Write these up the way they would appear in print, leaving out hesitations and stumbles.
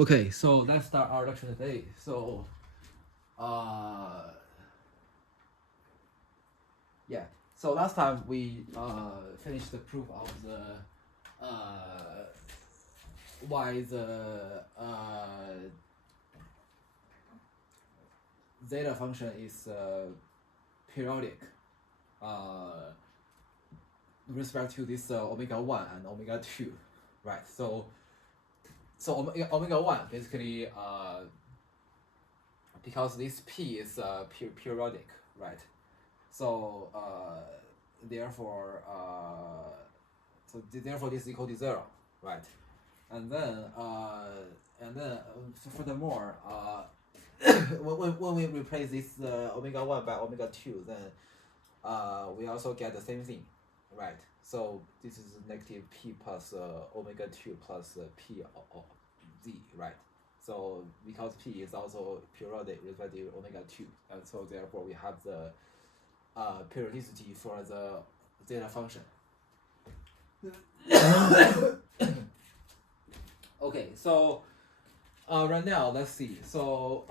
Okay, so let's start our lecture today. So, yeah. So last time we finished the proof of the why the zeta function is periodic with respect to this omega 1 and omega 2, right? So omega 1 basically because this p is periodic, right? So therefore therefore this is equal to 0, right? And then furthermore when we replace this omega 1 by omega 2, then we also get the same thing, right? So this is negative p plus omega 2 plus p of z, right? So because p is also periodic with respect to omega 2, and so therefore we have the periodicity for the zeta function. Okay, so right now let's see. So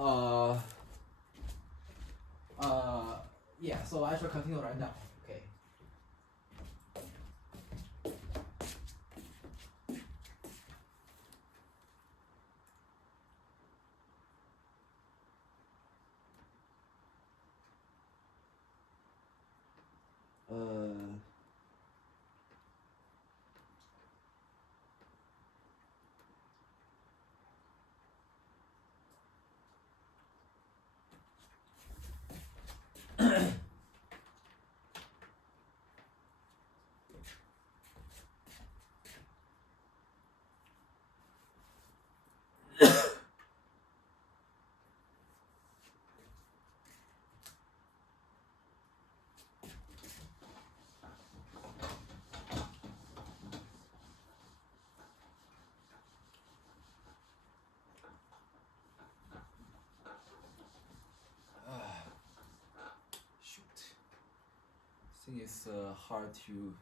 yeah, so I shall continue right now. Okay. Shoot. I think it's hard to.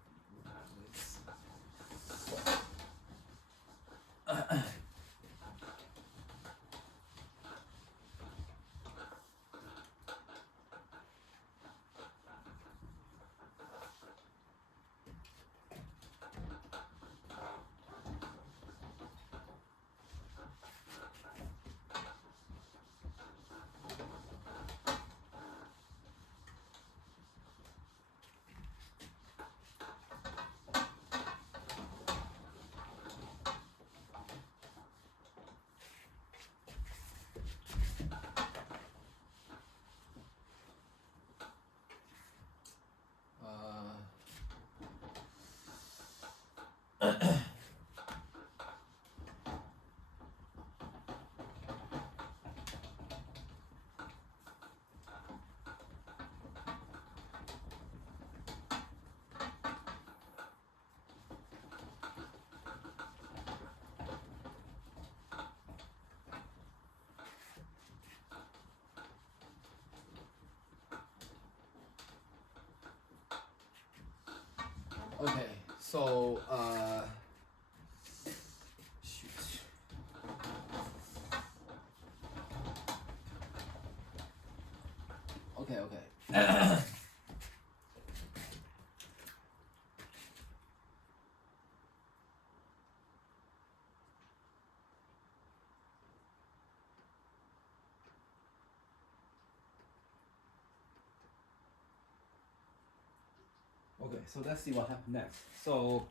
Okay, so shoot. Okay. Okay, so let's see what happens next. So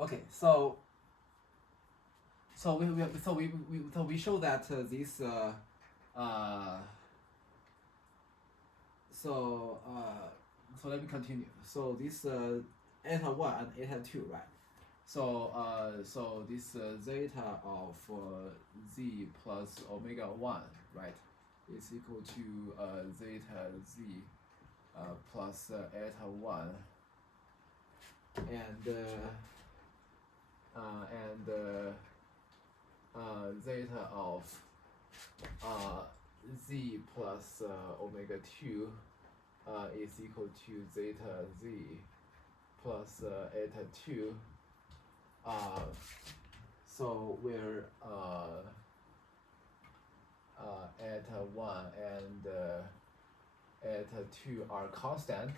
okay, so we show that this so let me continue. So this eta 1 and eta 2, right? So so this zeta of z plus omega 1, right, is equal to zeta z plus eta 1 and zeta of z plus omega 2 is equal to zeta z plus eta 2. So where eta 1 and eta 2 are constant,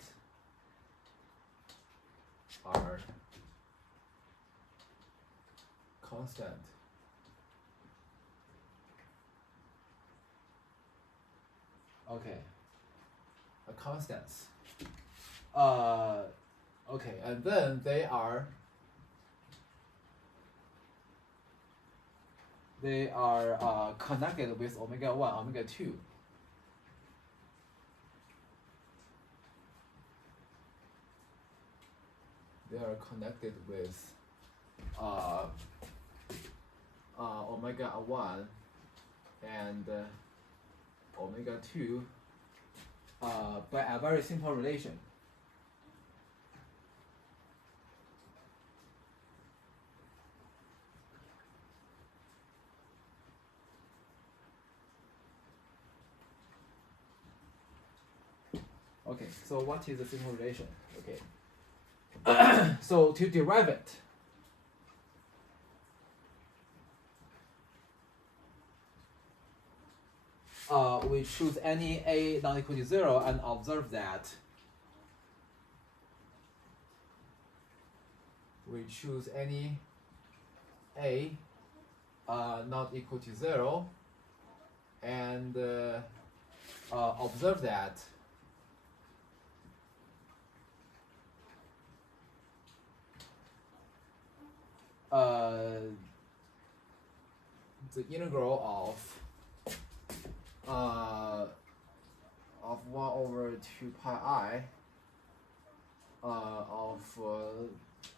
Okay, constants. Okay, and then they are connected with omega 1, omega 2. They are connected with omega 1 and omega 2 by a very simple relation. Okay, so what is the simple relation? Okay. So to derive it, we choose any a not equal to 0 and observe that we choose any a not equal to 0 and observe that the integral of 1 over 2 pi I of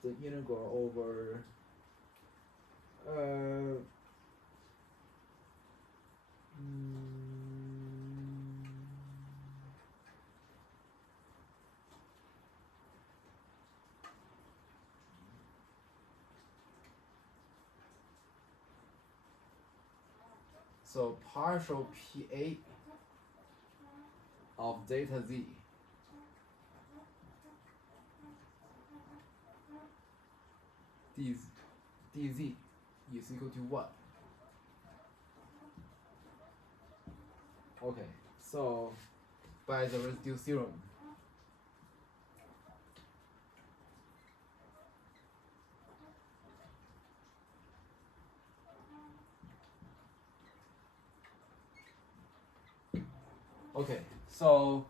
the integral over so partial PA of zeta z dz is equal to 1. Okay, so by the residue theorem. Okay, so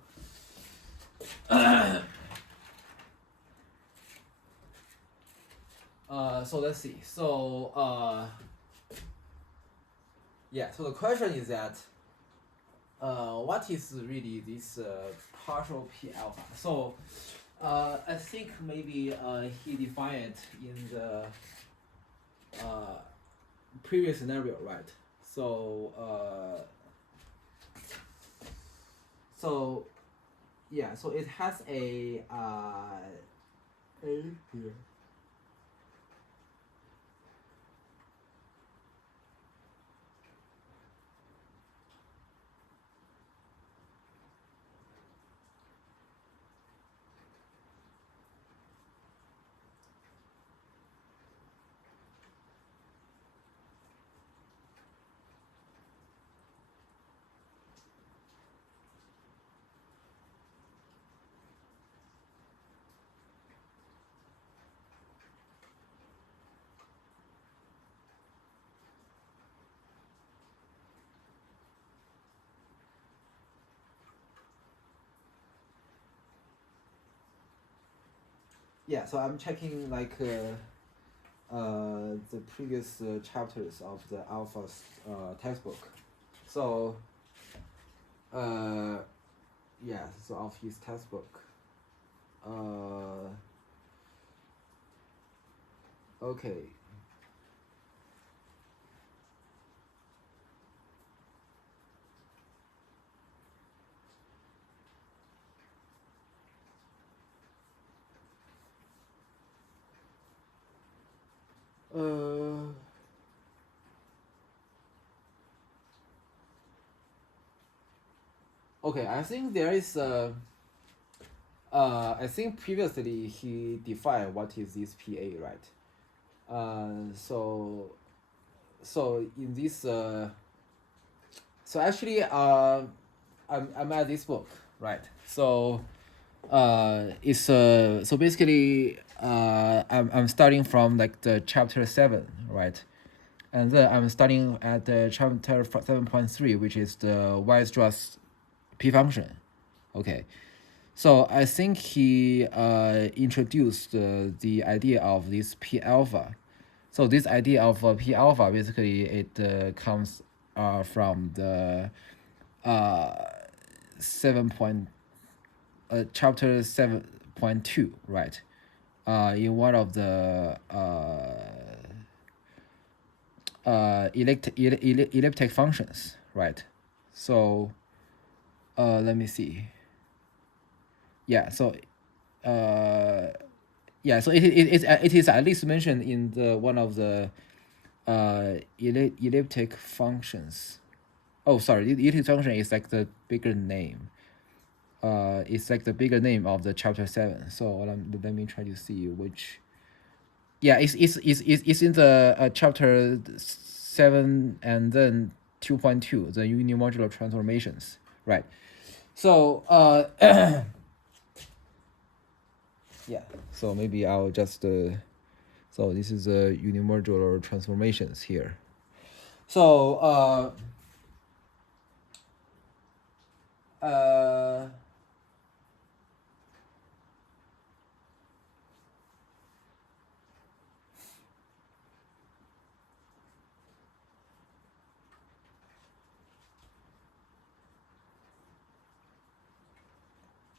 so let's see. So yeah. So the question is that what is really this partial P alpha? So I think maybe he defined it in the previous scenario, right? So so yeah. So it has a here. Yeah, so I'm checking like the previous chapters of the alpha textbook. So yeah, so of his textbook. Okay. Okay, I think there is I think previously he defined what is this PA, right? So in this so actually I'm at this book, right? So it's so basically I'm starting from like the chapter 7, right? And then I'm starting at the chapter 7.3, which is the Weierstrass P function. Okay, so I think he introduced the idea of this P alpha. So this idea of P alpha, basically it comes from the 7 point chapter 7.2, right? In one of the elliptic functions, right? So let me see. Yeah, so yeah, so it is at least mentioned in the one of the elliptic functions. Oh, sorry, elliptic function is like the bigger name. It's like the bigger name of the chapter 7. So let me try to see which. Yeah, it's in the chapter 7 and then 2.2, the unimodular transformations, right? So yeah, so maybe I'll just so this is the unimodular transformations here. So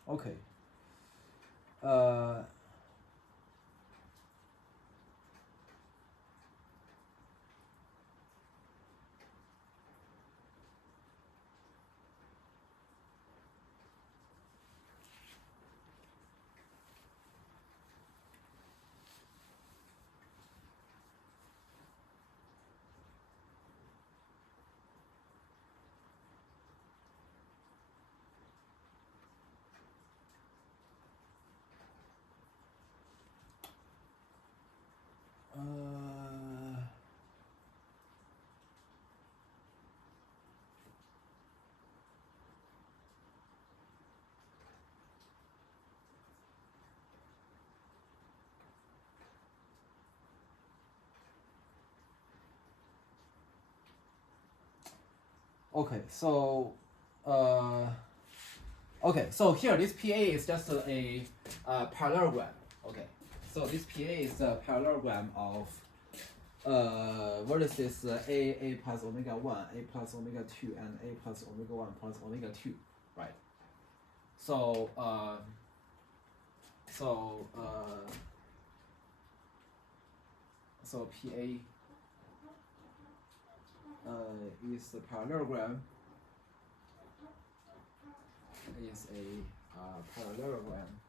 okay. Okay, so okay, so here this PA is just a parallelogram. Okay, so this PA is a parallelogram of vertices a plus omega 1, a plus omega 2, and a plus omega 1 plus omega 2, right? So so PA is the parallelogram, is a parallelogram.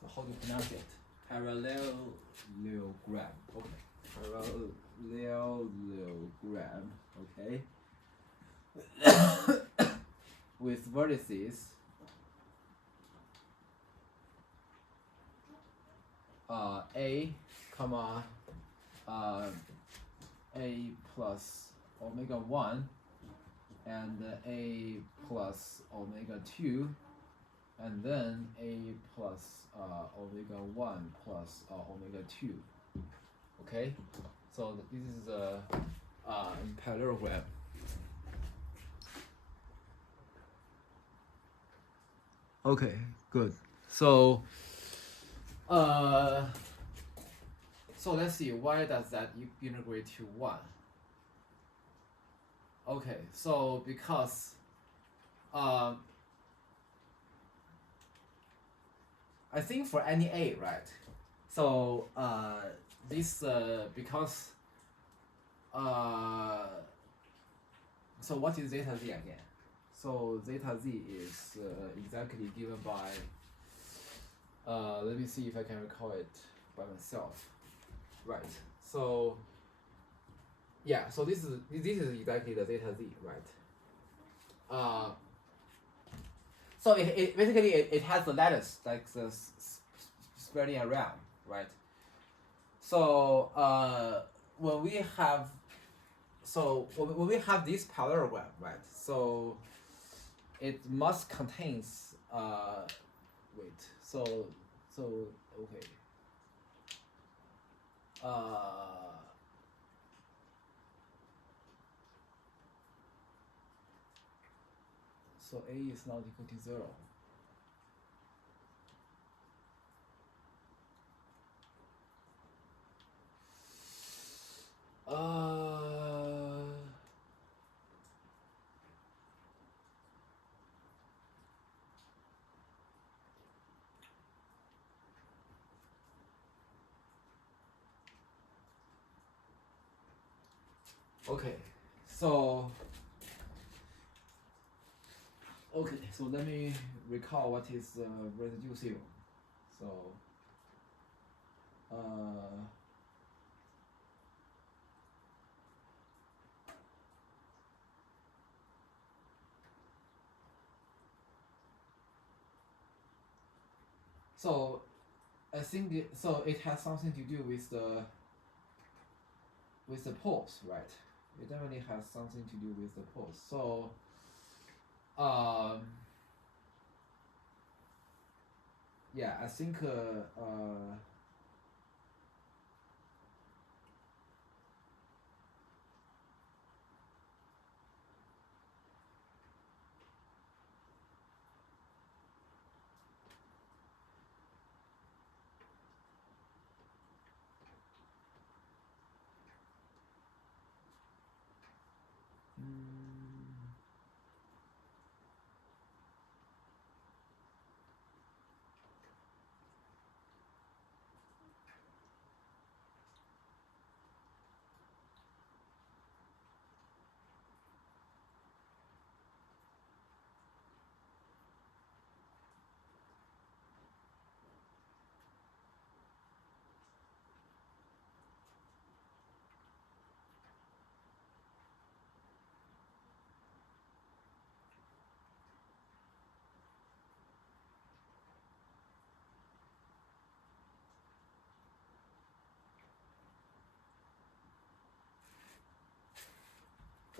So how do you pronounce it? Parallelogram. Okay. Parallelogram. Okay. With vertices a comma a plus omega 1 and a plus omega 2 and then a plus omega 1 plus omega 2. Okay, so this is a parallelogram. Okay, good. So so let's see, why does that integrate to 1? Okay, so because I think for any a, right? So this because so what is zeta z again? So zeta z is exactly given by let me see if I can recall it by myself. right? So yeah, so this is exactly the zeta z, right? So it basically it has the lattice like the spreading around, right? So when we have this parallelogram, right? So it must contains wait. So okay. So a is not equal to 0. Okay, so let me recall what is residue theorem. So so I think it has something to do with the poles, right? It definitely has something to do with the poles. So yeah, I think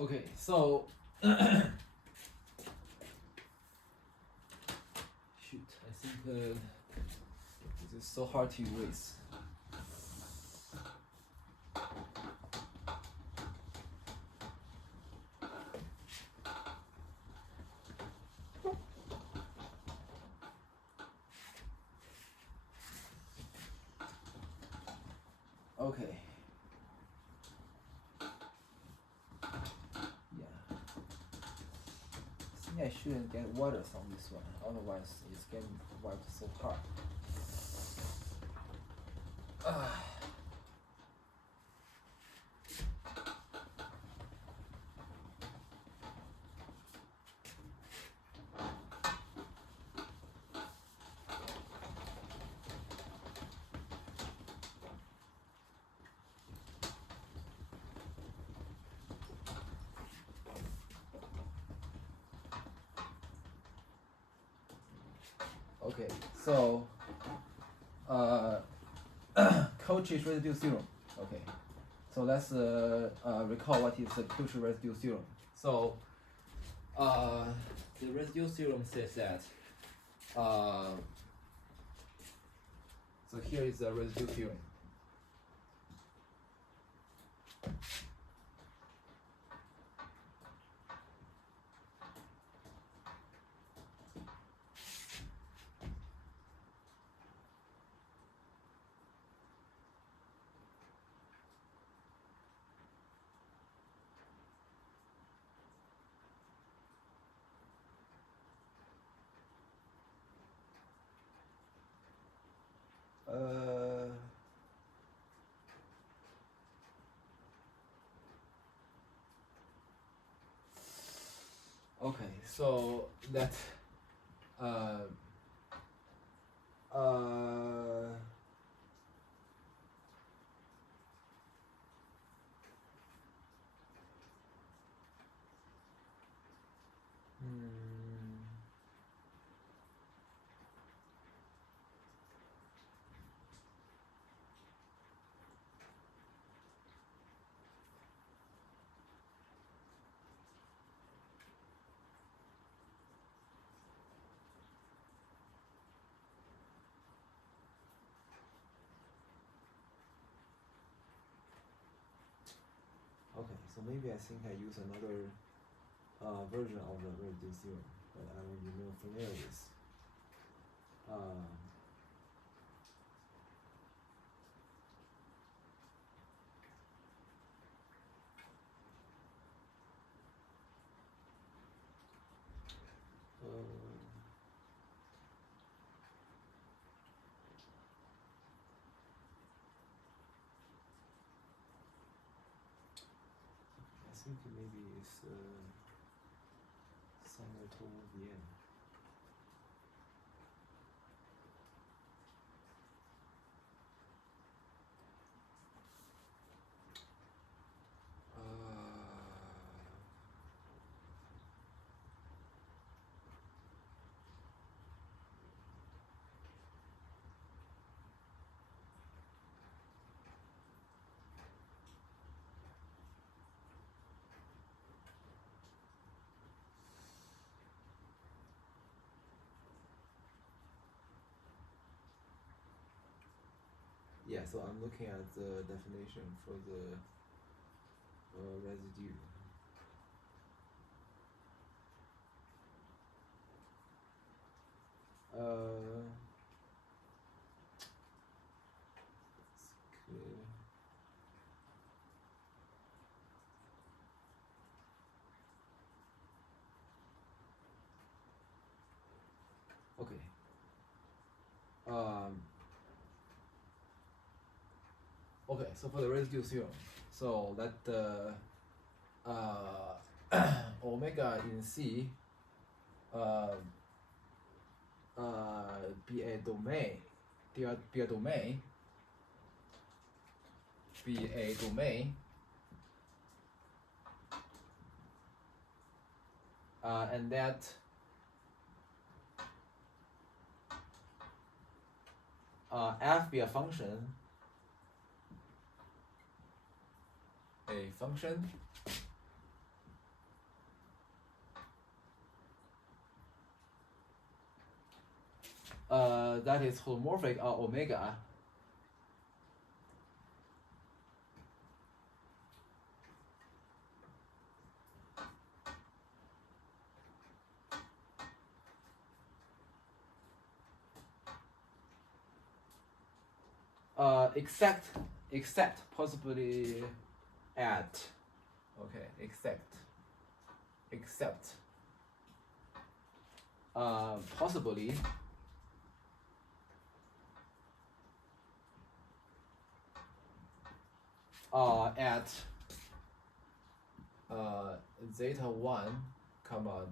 okay, so shoot, I think this is so hard to erase. Okay. Yeah. I think I shouldn't get waters on this one, otherwise it's getting wiped so hard. Okay, so Cauchy's residue theorem. Okay, so let's recall what is the Cauchy residue theorem. So the residue theorem says that so here is the residue theorem. Okay, so that So maybe I think I use another version of the residue theorem that I will be more familiar with. I think maybe it's somewhere toward the end. Yeah, so I'm looking at the definition for the residue. Okay. Okay, so for the residue theorem, so let the omega in C be a domain, be a domain, and that f be a function, that is holomorphic of omega except possibly at except possibly at zeta 1 comma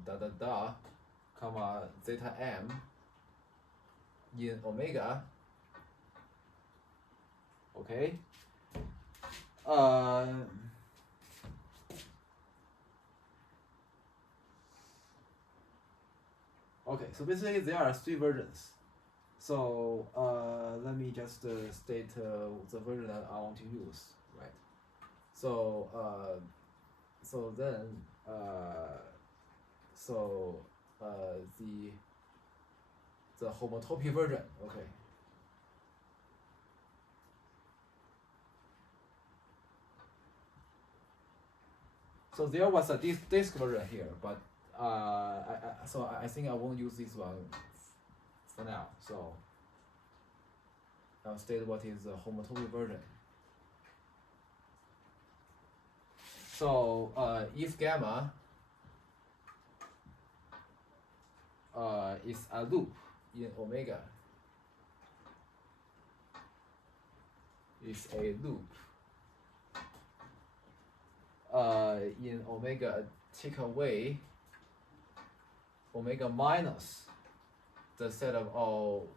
comma zeta m in omega. Okay. Okay, so basically there are 3 versions. So let me just state the version that I want to use, right? So so then the homotopy version, okay. So there was a disk version here, but I think I won't use this one for now. So I'll state what is the homotopy version. So if gamma is a loop in omega, is a loop in omega, take away omega minus the set of all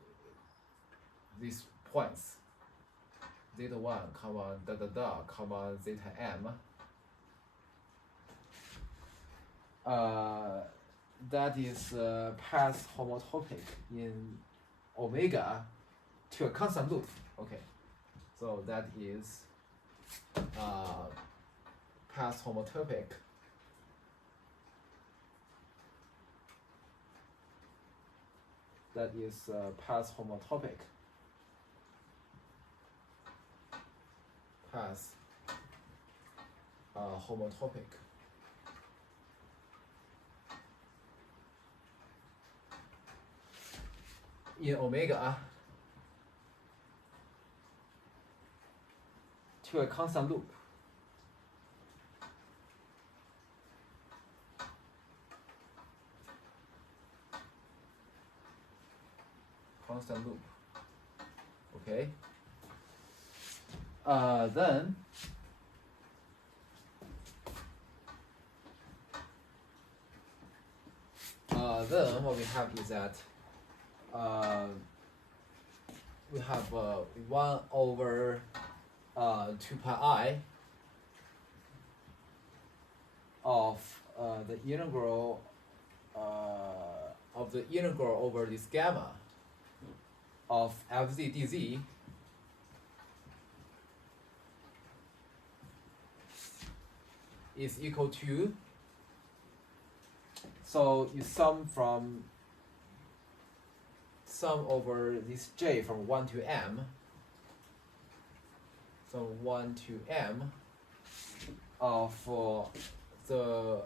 these points, zeta 1 comma comma zeta m, that is path homotopic in omega to a constant loop. Okay, so that is path homotopic path homotopic. In omega to a constant loop. Constant loop. Okay. Then what we have is that we have 1 over 2 pi I of the integral over this gamma of fz dz is equal to, so you sum over this j from 1 to m, from 1 to m of the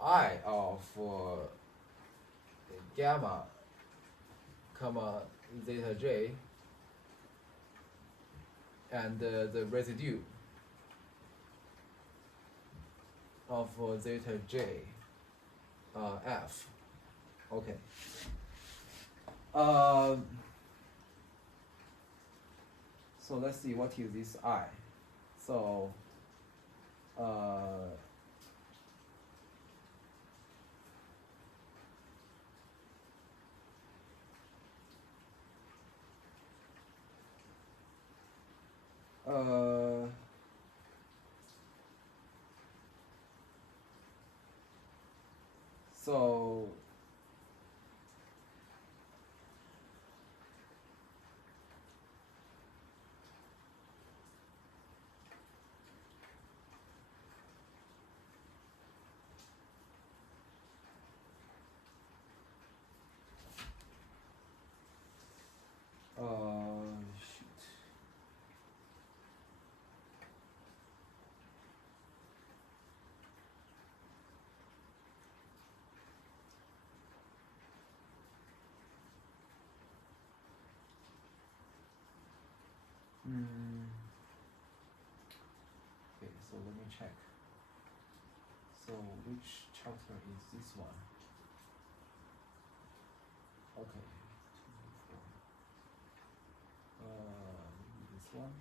I of gamma comma zeta j and the residue of zeta j f. Okay. So let's see what is this I. So so shoot. Okay, so let me check. So which chapter is this one? Okay. This one.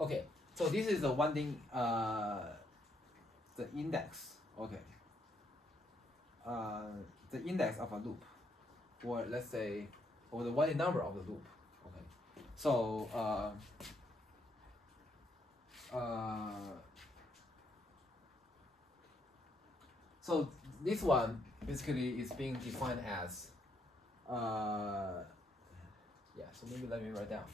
Okay, so this is the winding, the index. Okay. The index of a loop, or let's say, or the winding number of the loop. Okay. So so this one basically is being defined as yeah. So maybe let me write down.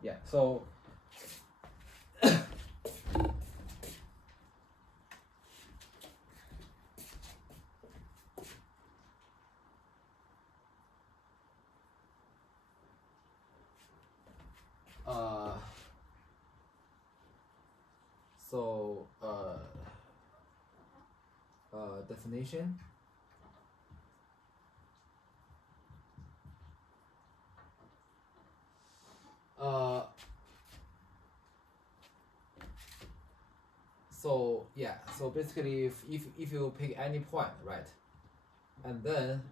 Yeah, so definition. So yeah, so basically, if you pick any point, right, and then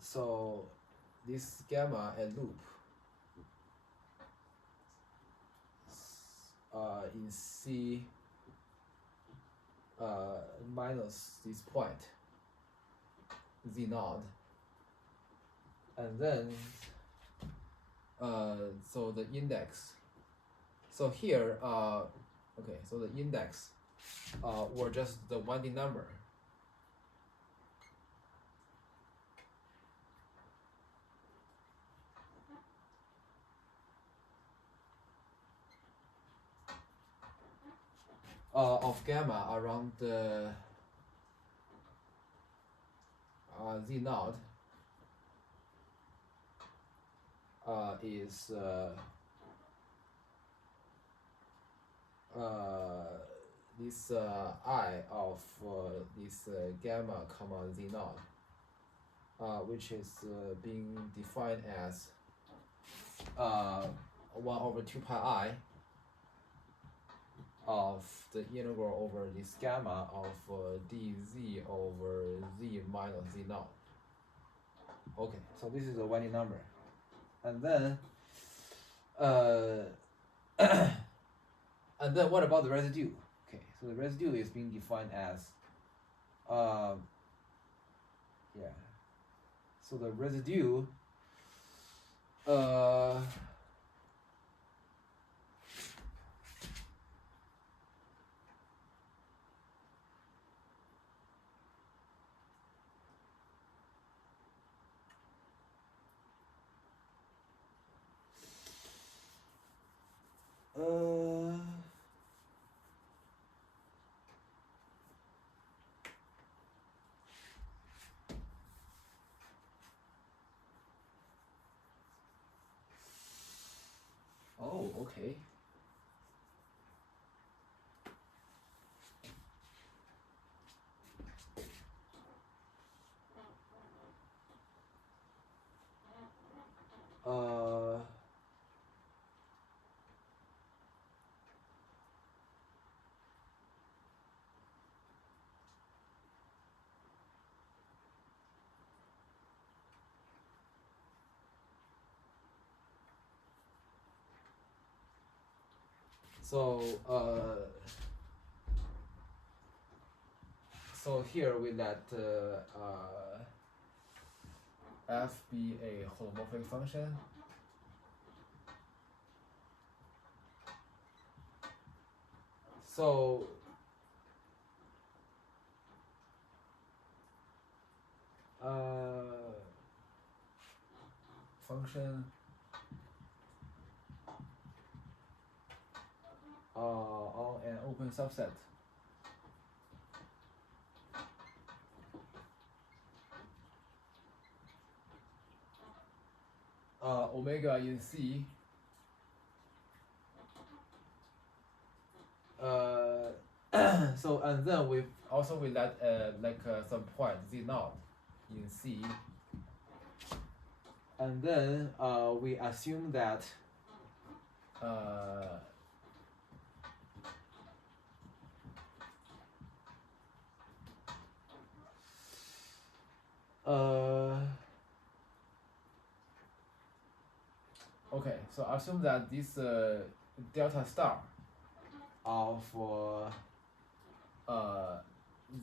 so this gamma a loop, in C minus this point Z naught, and then so the index. So here okay, so the index or just the winding number. Of gamma around the Z naught is this I of this gamma comma Z naught, which is being defined as 1 over 2 pi I of the integral over this gamma of dz over z minus z naught. Okay, so this is a winding number. And then and then what about the residue? Okay, so the residue is being defined as yeah. So the residue oh, okay. So here we let f be a holomorphic function. So function on an open subset. Omega in C so and then we let some point Z naught in C, and then we assume that okay, so assume that this delta star of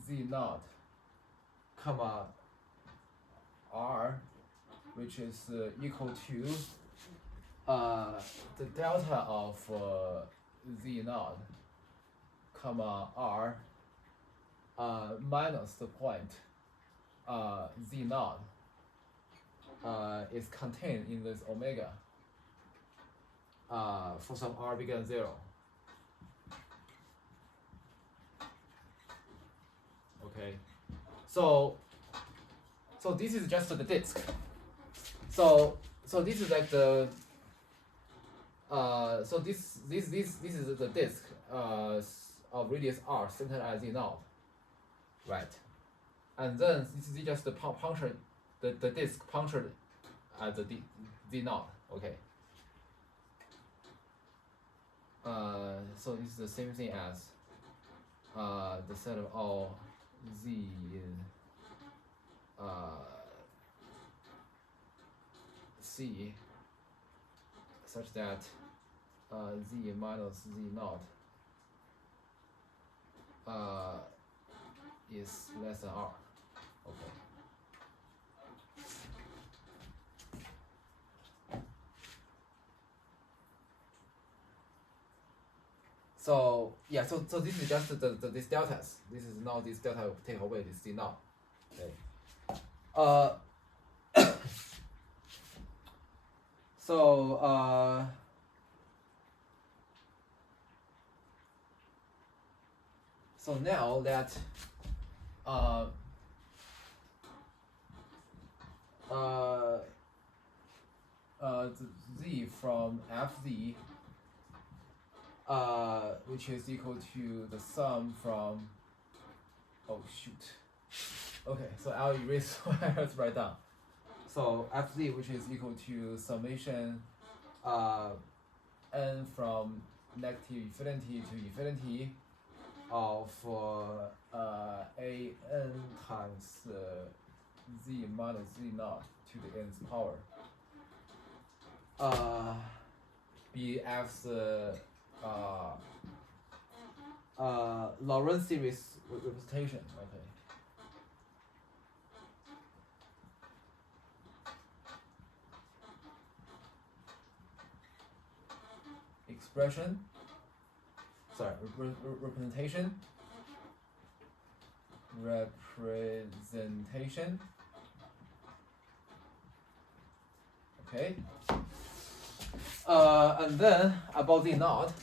Z naught comma R, which is equal to the delta of Z naught comma R minus the point Z naught is contained in this omega for some R bigger than 0. Okay, so this is just the disk. So this is like the so this is the disk of radius r centered at Z naught, right? And then this is just the punctured the disk punctured at the Z naught. Okay. So this is the same thing as the set of all Z in C such that Z minus Z naught is less than r. Okay. So yeah, so this is just this deltas. This is now this delta will take away this d now. Okay. So so now that z from fz which is equal to the sum from, oh shoot, okay, so I'll erase what I have to write down. So fz, which is equal to summation n from negative infinity to infinity of a n times z minus z naught to the nth power. Bf's Lorentz series representation. Okay. Expression. Sorry, representation. Representation. Okay. And then about the naught.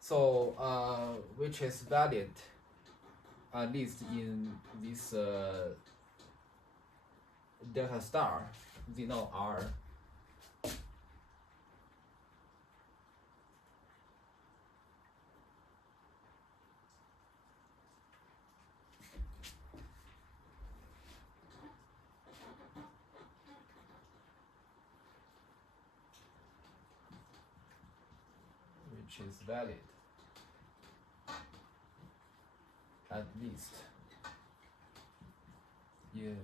So which is valid at least in this delta star, z naught r. Which is valid at least in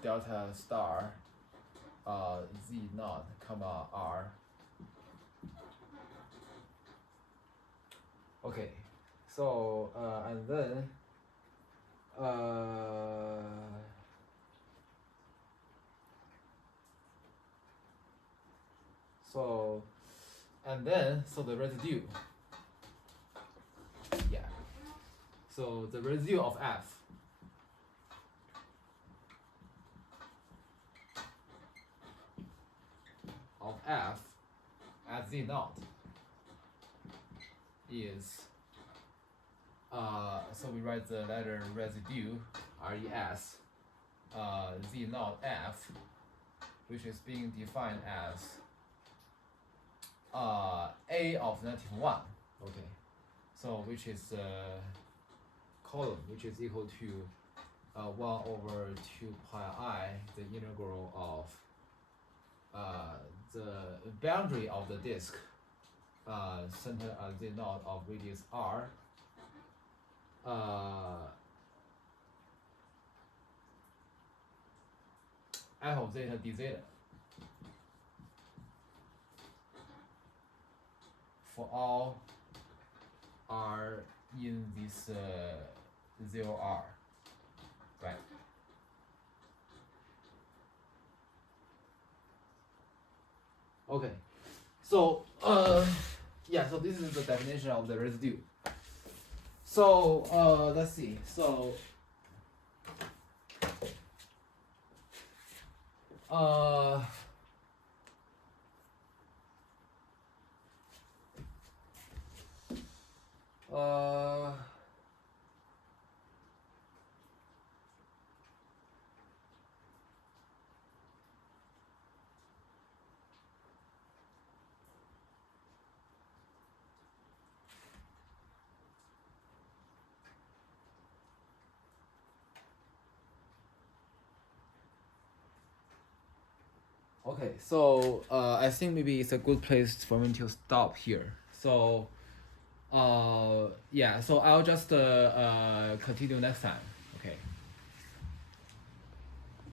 delta star z naught comma r. Okay, so and then so the residue, yeah, so the residue of f at z naught is so we write the letter residue res z naught f, which is being defined as a of -1. Okay, so which is column, which is equal to 1/2 pi I, the integral of the boundary of the disk centered at z naught of radius r, f of zeta d zeta for all r in this 0r, right? Okay, so yeah, so this is the definition of the residue. So let's see. So okay, so I think maybe it's a good place for me to stop here. So yeah, so I'll just continue next time.